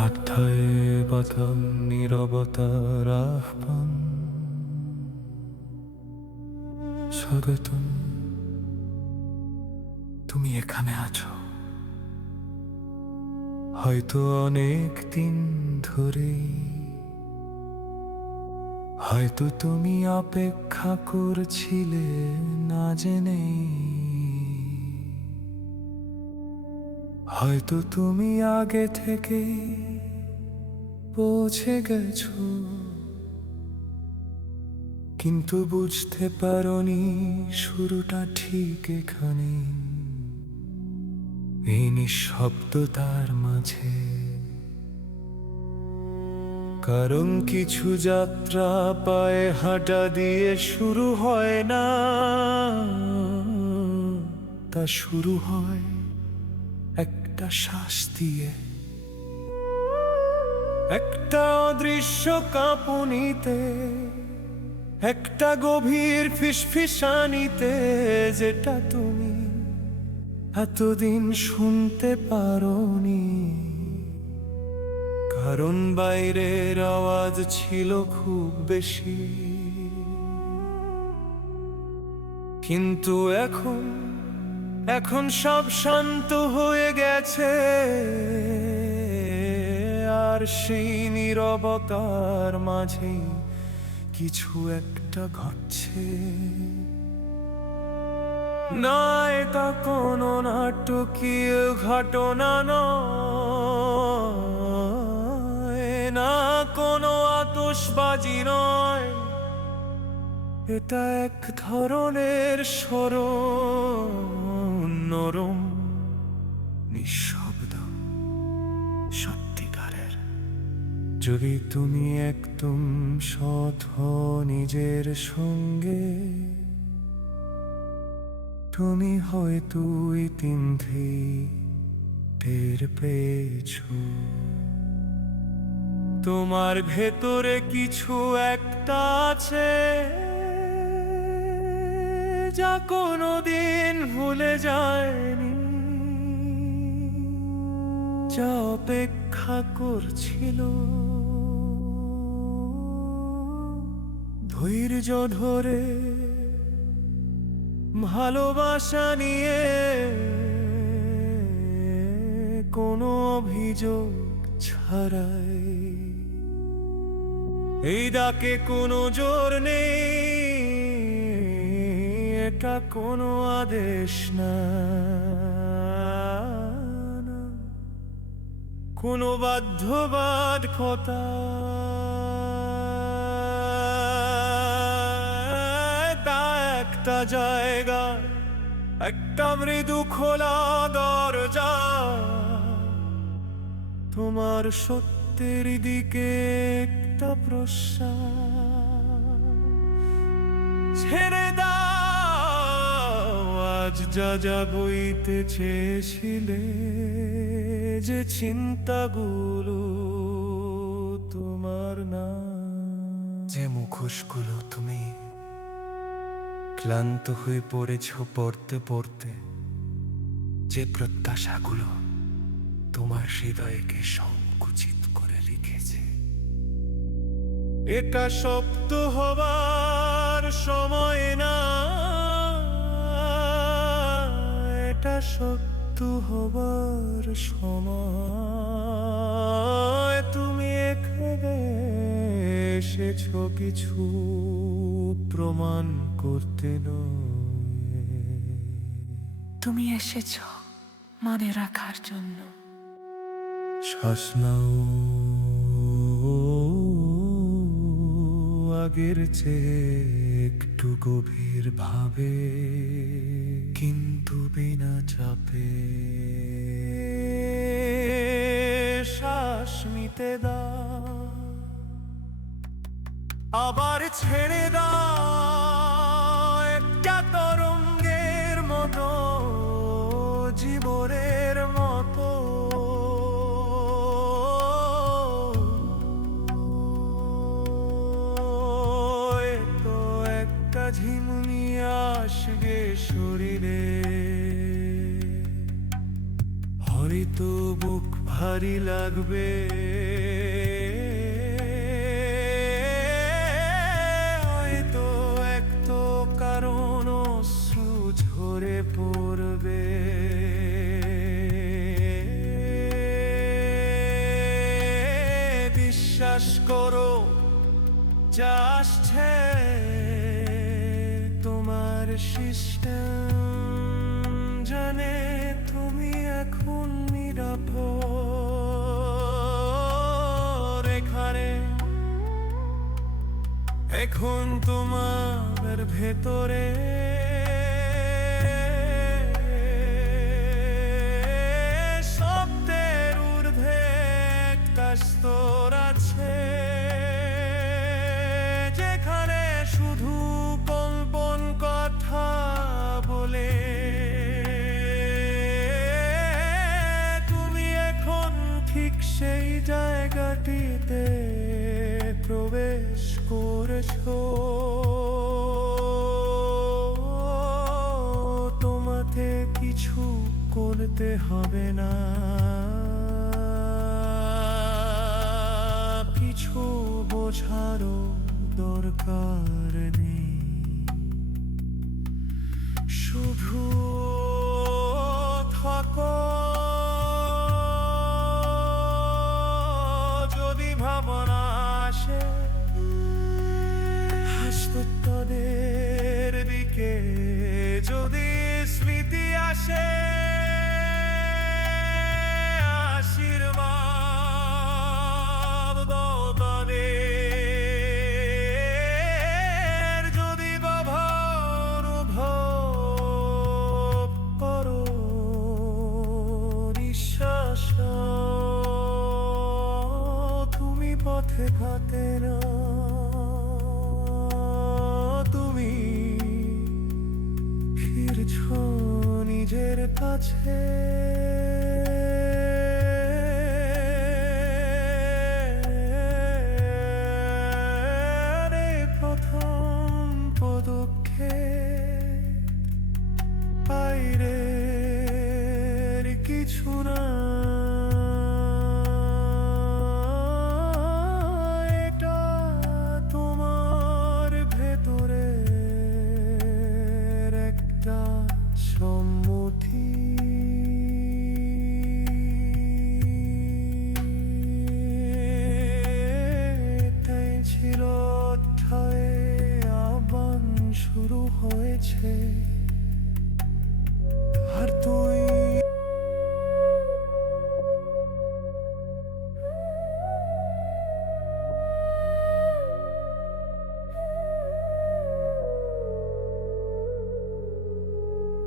হাতঠায় বাতাম নীরবতার স্বাগতম। তুমি এখানে আছো। হয়তো অনেক দিন ধরে। হয়তো তুমি অপেক্ষা করছিলে না জেনে। হয়তো তুমি আগে থেকে পৌঁছে গেছো। কিন্তু বুঝতে পারোনি শুরুটা ঠিক এখানে। এই নিঃশব্দতার মাঝে। কারণ কিছু যাত্রা পায়ে হাঁটা দিয়ে শুরু হয় না। তা শুরু হয় একটা শ্বাস দিয়ে। একটা অদৃশ্য কাঁপুনিতে, একটা গভীর ফিসফিসানিতে, যেটা তুমি এতদিন শুনতে পারোনি। কারণ বাইরের আওয়াজ ছিল খুব বেশি। কিন্তু এখন এখন সব শান্ত হয়ে গেছে। আর সেই নীরবতার মাঝে কিছু একটা ঘটছে। না এটা কোনো নাটকীয় ঘটনা না কোনো আতসবাজি নয়। এটা এক ধরনের স্মরণ, নরম যদি তুমি একদম সৎ নিজের সঙ্গে, তুমি হয়তো ইতিমধ্যে টের পেয়েছ তোমার ভেতরে কিছু একটা আছে, যা কোনোদিন ভুলে যায়নি। যা অপেক্ষা করছিল। ধৈর্য ধরে ভালোবাসা নিয়ে কোনো অভিযোগ ছাড়াই। এই ডাকে কোনো জোর নেই, এটা কোনো আদেশ না। কোনো বাধ্যবাদ কথা। তা একটা জায়গা, একটা মৃদু খোলা দরজা। তোমার সত্যের দিকে একটা প্রশ্বাস ছেড়ে দাও, আজ যা যা বইতে চেয়েছিলে যে চিন্তাগুলো তোমার না। যে মুখোশগুলো তুমি ক্লান্ত হয়ে পড়েছ পড়তে পড়তে যে প্রত্যাশাগুলো তোমার হৃদয়কে সংকুচিত করে লিখেছে এটা সপ্ত হবার সময় না এটা সত্য হবার সময়। তুমি এখানে এসেছ কিছু প্রমাণ করতে তুমি এসেছ মনে রাখার জন্য। শ্বাস নাও। আগের চেয়ে একটু গভীর ভাবে কিন্তু বিনা চাপে শ্বাস নিতে দাও আবার ছেড়ে দা। একটা তরঙ্গের মতো। ভারী লাগবে। হয়তো এক তো কারণ ঝরে পড়বে। বিশ্বাস করো যা তোমার সিস্টেম। এখন তোমার ভেতরে করতে হবে না। কিছু বোঝারও দরকার নেই।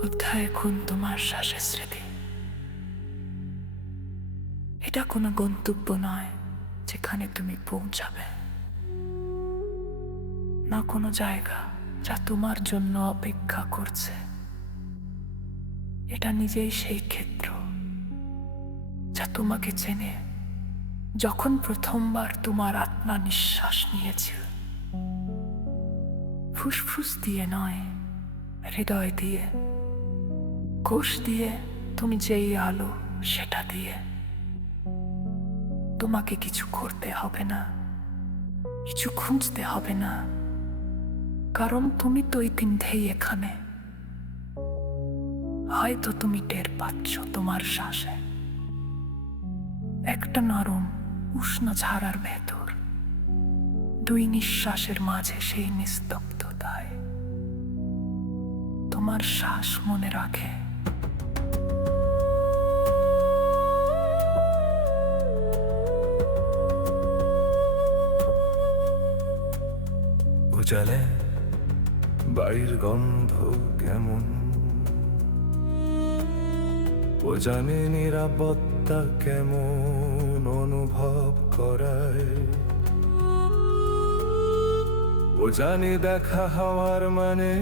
অধ্যায় এখন তোমার শ্বাসের স্মৃতি এটা কোনো গন্তব্য নয় যেখানে তুমি পৌঁছাবে না কোনো জায়গা যা তোমার জন্য অপেক্ষা করছে এটা নিজেই সেই ক্ষেত্র যা তোমাকে চেনে যখন প্রথমবার তোমার আত্মা নিঃশ্বাস নিয়েছিল ফুসফুস দিয়ে নয় হৃদয় দিয়ে কোষ দিয়ে তুমি যেই আলো সেটা দিয়ে তোমাকে কিছু করতে হবে না, কিছু খুঁজতে হবে না। কারণ তুমি তো ইতিমধ্যেই এখানে। হয়তো তুমি টের পাচ্ছ তোমার শ্বাসে। একটা নরম, উষ্ণ ঝাড়ার ভেতর দুই নিঃশ্বাসের মাঝে সেই নিস্তব্ধতায় তোমার শ্বাস মনে রাখে। উজালে বাড়ির গন্ধ কেমন? ও জানে নিরাপত্তা কেমন অনুভব করায়। ও জানে দেখা হওয়ার মানে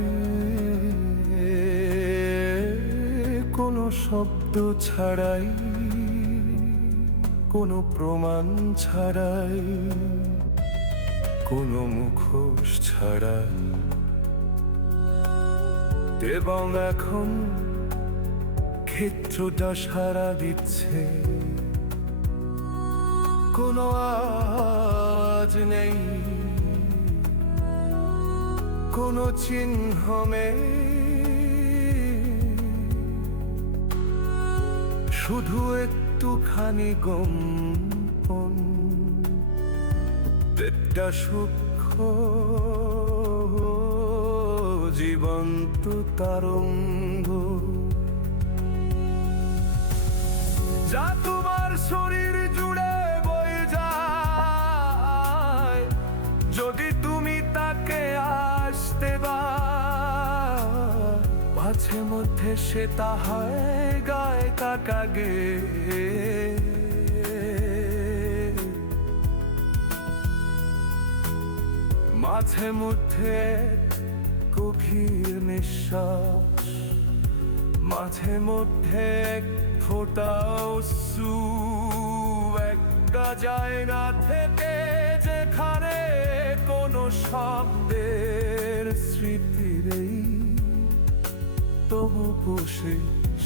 কোনো শব্দ ছাড়াই, কোনো প্রমাণ ছাড়াই। কোনো মুখোশ ছাড়া। এবং এখন ক্ষেত্রটা সারা দিচ্ছে। কোনো আজ নেই। কোনো চিহ্ন শুধু একটুখানি গম্পন একটা সূক্ষ্ম জীবন্ত তারঙ্গ। যা তোমার শরীর জুড়ে বয়ে যায়, যদি তুমি তাকে আসতে বা মাঝে মধ্যে সে তাহায় গায়ে তাকাগে। মাঝে মধ্যে গভীর নিঃশ্বাস, মাঝে মধ্যে এক ফোটা অশ্রু একটা জায়গা থেকে যেখানে কোনো শব্দের স্মৃতিরেই তবু বসে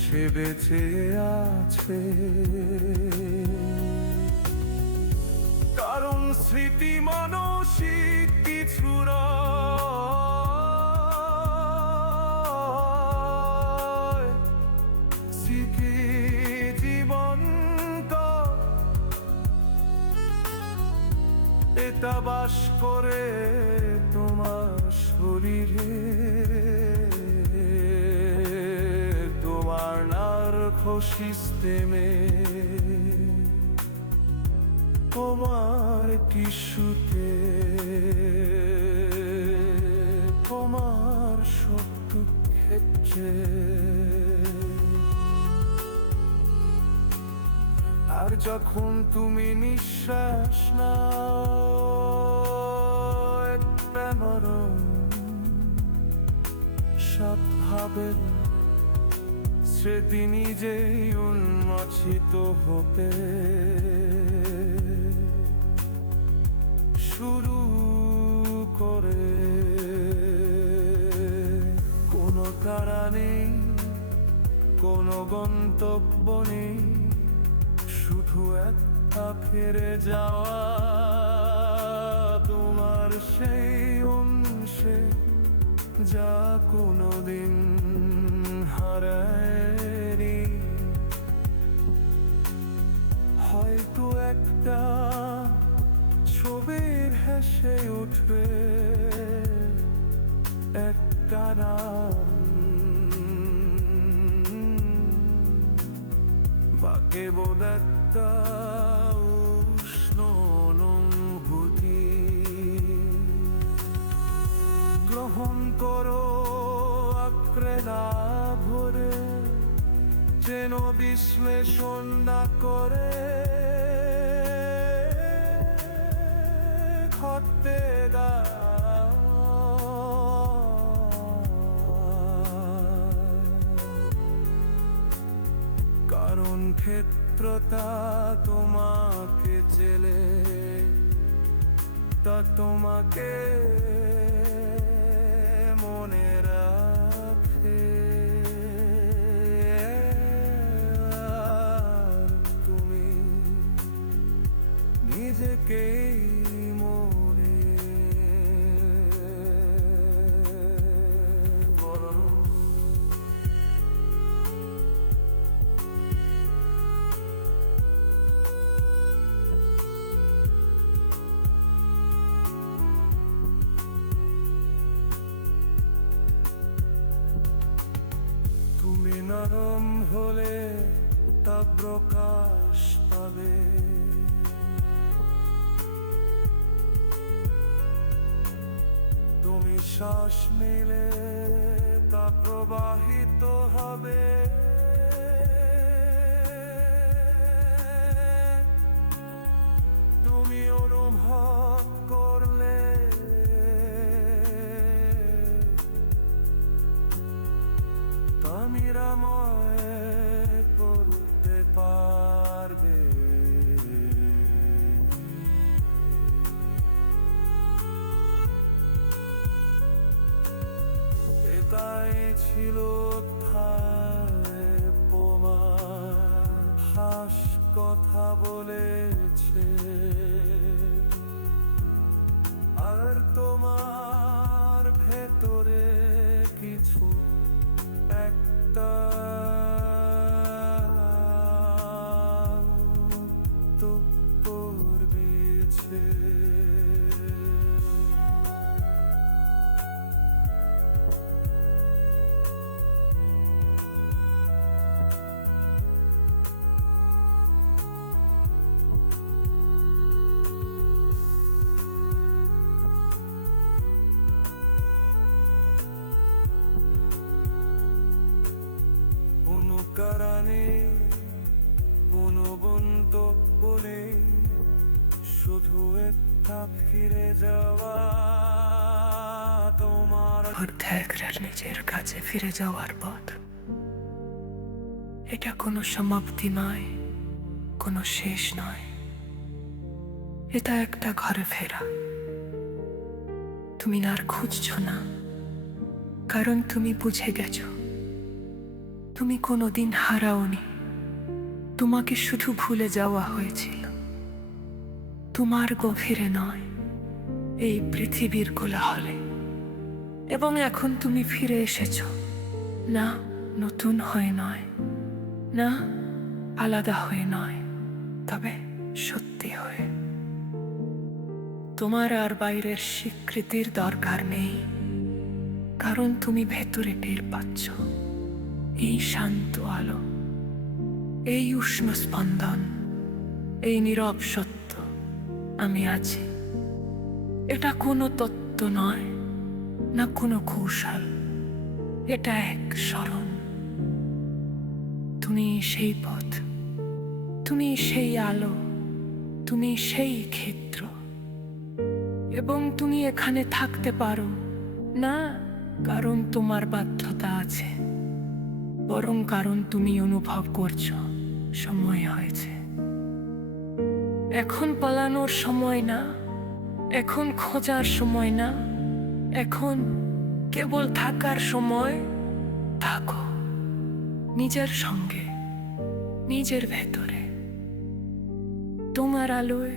সে বেঁচে আছে। কারণ স্মৃতি মানসিক এটা বাস করে তোমার শরীরে তোমার নার্ভ সিস্টেমে তোমার টিস্যুতে আর যখন তুমি নিঃশ্বাস নাও একটা নরম নিজেই উন্মোচিত হতে শুরু তারা নেই? কোনো গন্তব্য নেই। শুধু একটা ফিরে যাওয়া। তোমার সেই অংশে যা কোনো দিন হারায়নি। হয়তো একটা ছবির হেসে উঠবে। একটা নাম কেবল একটা উষ্ণ অনুভূতি। গ্রহণ করো আক্রেলা ভরে যেন বিশ্লেষণ না করে কারণ ক্ষেত্রটা তোমাকে চেলে তা তোমাকে মনে রাখে। তুমি নিজেকেই শ্বাস নিলে তা প্রবাহিত হবে। feel কারণে গন্তব্য নেই শুধু একটা ফিরে যাওয়া তোমার অর্ধেকরা নিজের কাছে ফিরে যাওয়ার পথ। এটা কোনো সমাপ্তি নয়, কোনো শেষ নয়। এটা একটা ঘরে ফেরা। তুমি আর খুঁজছো না, কারণ তুমি বুঝে গেছো। তুমি কোনোদিন হারাওনি। তোমাকে শুধু ভুলে যাওয়া হয়েছিল। তোমার গভীরে নয়, এই পৃথিবীর কোলাহলে। এবং এখন তুমি ফিরে এসেছ। না, নতুন হয়ে নয়। না, আলাদা হয়ে নয়, তবে সত্যি হয়ে। তোমার আর বাইরের স্বীকৃতির দরকার নেই, কারণ তুমি ভেতরে টের পাচ্ছ। এই শান্ত আলো, এই উষ্ণ স্পন্দন, এই নীরব সত্য আমি আছি। এটা কোনো তত্ত্ব নয় না কোনো কৌশল, এটা এক স্মরণ। তুমি সেই পথ, তুমি সেই আলো, তুমি সেই ক্ষেত্র। এবং তুমি এখানে থাকতে পারো, না কারণ তোমার বাধ্যতা আছে। বরং কারণ তুমি অনুভব করছ, সময় হয়েছে। এখন পালানোর সময় না, এখন খোঁজার সময় না, এখন কেবল থাকার সময়, থাকো, নিজের সঙ্গে, নিজের ভেতরে। তোমার আলোয়,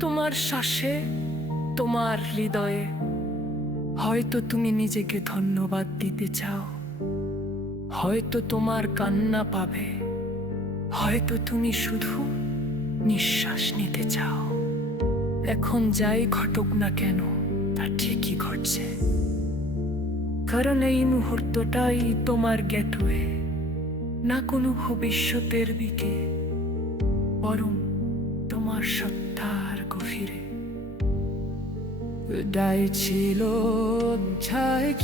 তোমার শ্বাসে, তোমার হৃদয়ে, হয়তো তুমি নিজেকে ধন্যবাদ দিতে চাও। হয়তো তোমার কান্না পাবে। হয়তো তুমি শুধু নিঃশ্বাস নিতে চাও। এখন যাই ঘটুক না কেন, তা ঠিকই ঘটছে। কারণ এই মুহূর্তটাই তোমার গেটওয়ে না কোনো ভবিষ্যতের দিকে, বরং তোমার সত্তার গভীরে। বিদায় ছিল ছাই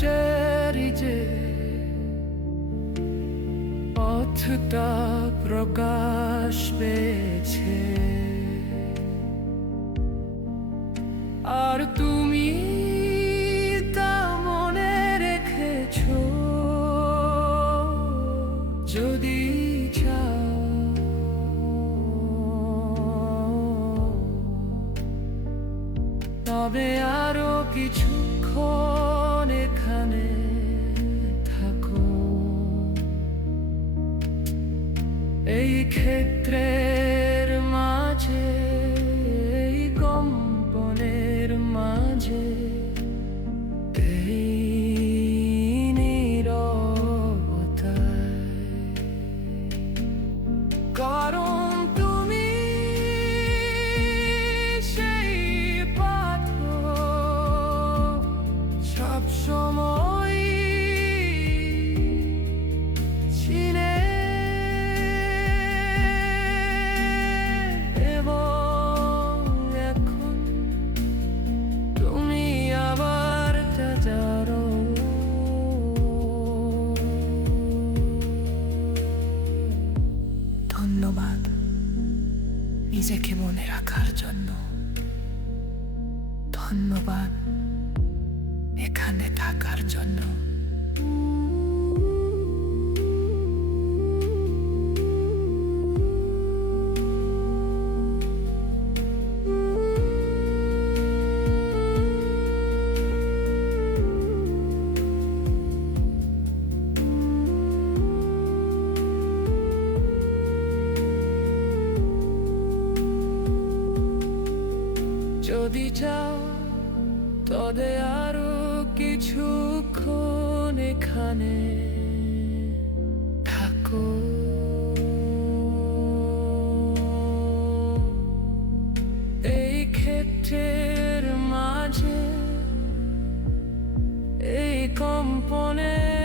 যে পথটা প্রকাশ পেয়েছে। আর তুমি recomponer.